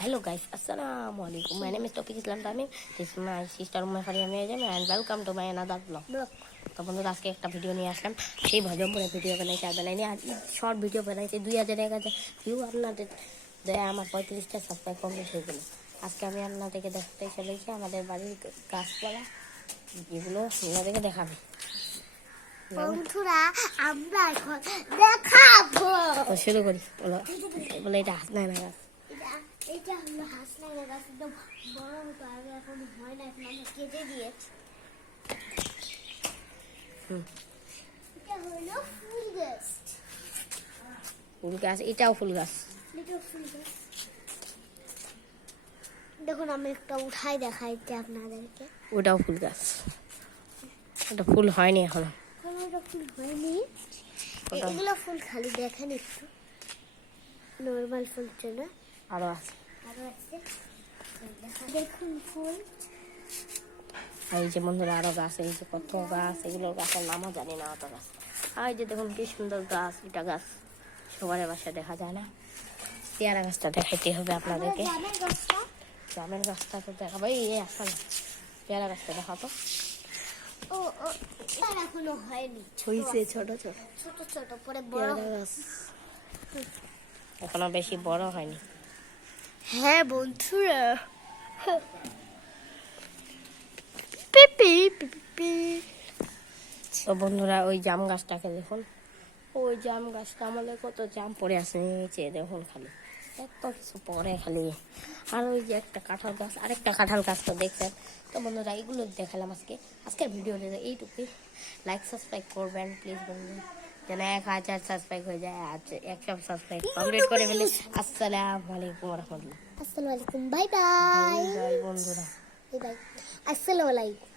Hello guys, Assalamualaikum. My name is Taufiq Islam Tamim. This is my sister Umma Faria Mejam and welcome to my another vlog. তো বন্ধুরা আজকে একটা video নিয়ে আসলাম। সেই ভজমপুরে video বানাইছি আর বানাইনি, আর শর্ট ভিডিও বানাইছি 2000 ভিউ। আপনাদের দয়া আমার 35টা সাবস্ক্রাইব কমপ্লিট হয়ে গেল। আজকে আমি আপনাদেরকে দেখাতে চলেছি আমাদের বাড়ির গাছপালা, যেগুলো আপনাদেরকে দেখাবে। বন্ধুরা আমরা এখন দেখাবো। তো শুরু করি। বলে এটা হাসনাইনা গাছ। এটা হলো হাসনাইনা গাছ, একদম বড় হতো, আগে এখন হয় না, এখন আমরা কেটে দিয়েছি। এটা হলো ফুল গাছ। ফুল গাছ, এটাও ফুল গাছ। দেখুন আমি একটা উঠাই দেখাইতে আপনাদেরকে। ওটাও ফুল গাছ, ওটা ফুল হয়নি এখনো। ওটা ফুল হয়নি, এগুলো ফুল খালি দেখেন একটু, নর্মাল ফুল না, আরো আছে। দেখুন ফুল। আর এই যে বন্ধুরা আরো গাছ, এই যে কত গাছ, এগুলোর গাছের নামও জানি না অত গাছ। আর এই যে দেখুন কি সুন্দর গাছ, এটা গাছ সবার বাসায় দেখা যায় না। পেয়ারা গাছটা দেখাইতে হবে আপনাদেরকে। জামের গাছটা তো দেখাবো, এই আসলে পেয়ারা গাছটা দেখাতো। এখনো হয়নি, হইছে ছোট ছোট ছোট ছোট পরে বড় গাছ, এখনো বেশি বড় হয়নি। হ্যাঁ বন্ধুরা, তো বন্ধুরা ওই জাম গাছটাকে দেখুন, ওই জাম গাছটা আমাদের কত জাম পড়ে আছে নিচে, দেখুন খালি এত কিছু পরে খালি। আর ওই যে একটা কাঁঠাল গাছ, আরেকটা কাঁঠাল গাছ তো দেখছেন। তো বন্ধুরা এইগুলো দেখালাম আজকের ভিডিওতে এইটুকুই। লাইক সাবস্ক্রাইব করবেন প্লিজ বন্ধু, যেন 1000 সাবস্ক্রাইব হয়ে যায়। আজ 100 সাবস্ক্রাইব কমপ্লিট করে ফেলে। আসসালামু আলাইকুম ওয়া রাহমাতুল্লাহ। আসসালামু আলাইকুম, বাই বাই বাই বন্ধুরা, বাই বাই, আসসালামু আলাইকুম।